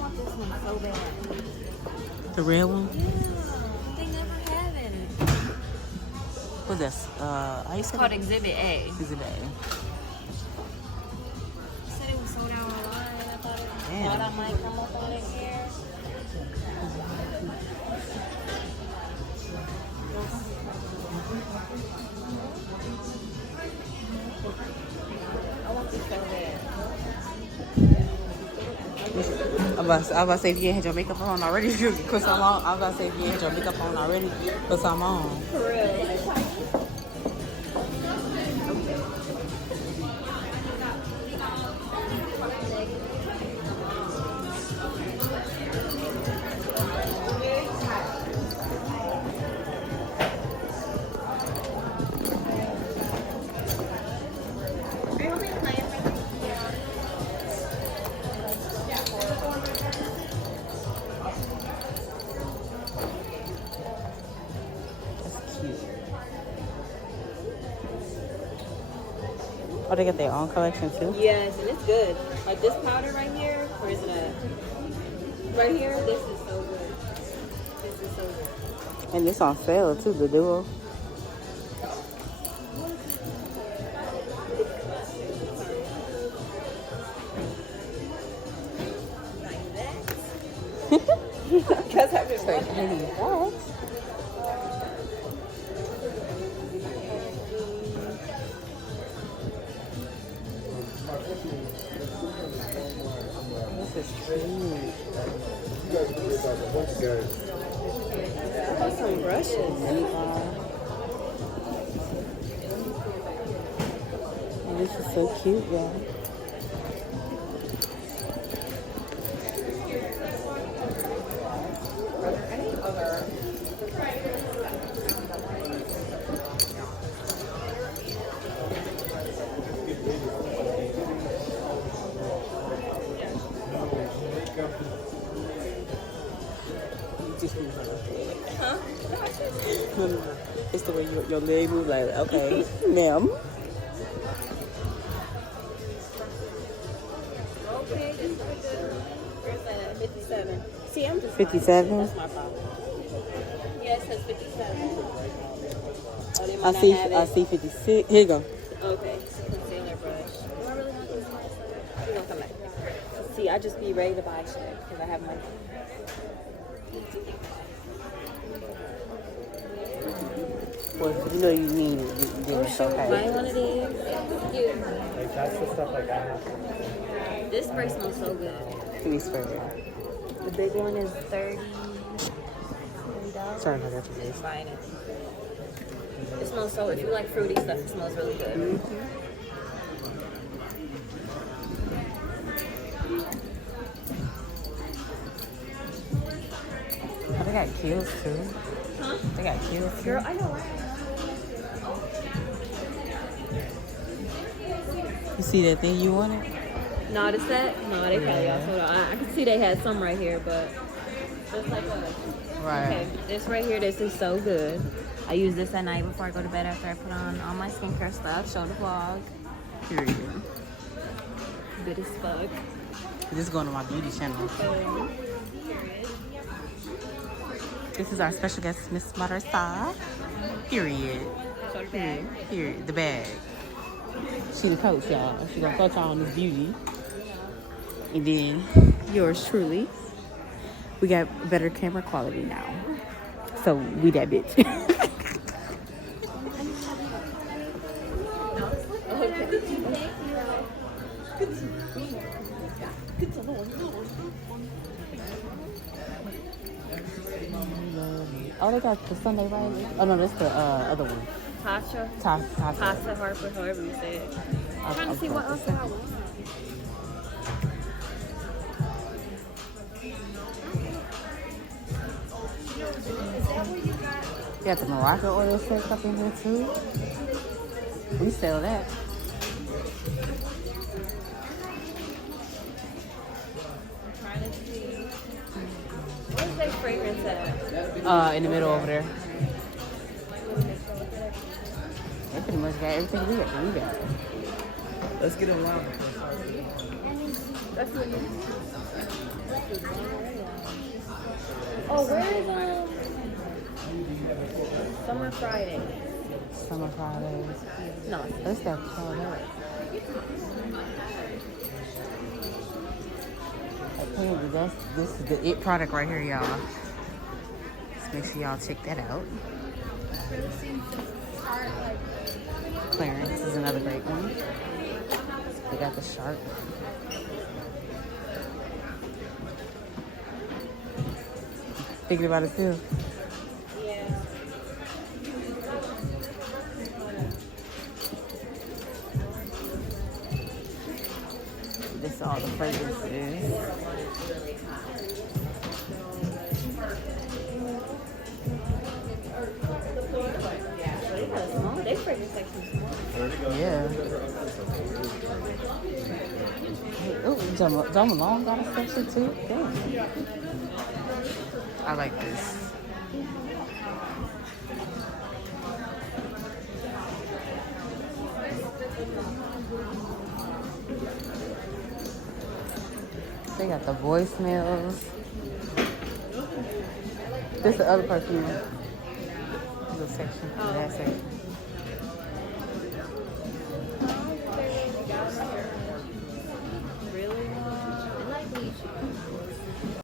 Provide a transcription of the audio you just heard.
want this one so bad. The red one? Yeah, they never have it. What's this? It's called Exhibit A. Exhibit A. Said it was sold out online. I thought I might come up on it here. I want this so bad. I'm about to say if you ain't had your makeup on already, you can put some on. I'm about to say if you ain't had your makeup on already, put some on. For real. Oh, they got their own collection too? Yes, and it's good. Like this powder right here, where is it at? Right here, this is so good. This is so good. And it's on sale too, the duo. Because I've been Like, watching hey, what? This is cute. some brushes. And this is so cute, y'all. Huh? It's the way your leg moves, like, okay, ma'am. Okay, this is good. Where's that? 57. See, I'm just 57? That's my problem. Yeah, it says 57. Oh, they might I not see. have it. I see 56. Here you go. Okay, concealer brush. Do I really want this one? We're gonna come back. See, I just be ready to buy shit because I have money. Well, you know you need it. It's okay. Buy one of these. Cute. Like that's the stuff like I have. This spray smells so good. Please for it. The big one is $30. Sorry about that, you guys. Buying it. It smells so. If you like fruity stuff, it smells really good. Mm-hmm. Oh, they got kills too. Huh? They got kills too. Girl, I know. You see that thing you wanted? No, the set? No, they probably got sold out. I can see they had some right here, but just like a. Right. Okay, this right here, this is so good. I use this at night before I go to bed after I put on all my skincare stuff. Show the vlog. Period. Good as fuck. This is going on my beauty channel. This is our special guest, Miss Marissa. Period. Show the bag. Period. The bag. She the coach, y'all. She gonna coach y'all on this beauty. And then yours truly. We got better camera quality now. So we that bitch. Oh, they got the Sunday Riley. Oh no, that's the other one. Tasha. Tasha. Tasha Harper, however you say it. I'm trying to see what else I want. You got the Moroccan oil set up in here too. We sell that. Where's their fragrance at? In the middle over there. They pretty much got everything we got. Let's get them loud. That's what you. Oh, where is Summer Friday? Summer Fridays. No. Let's go try that. This is the it product right here, y'all. Let's make sure y'all check that out. Clarence is another great one. They got the shark. Thinking about it too. Yeah. This is all the fragrances. They fragrance section small. Yeah. Oh, John Malone got a section too. Damn. I like this. They got the voicemails. This is the other perfume. Little section. That section.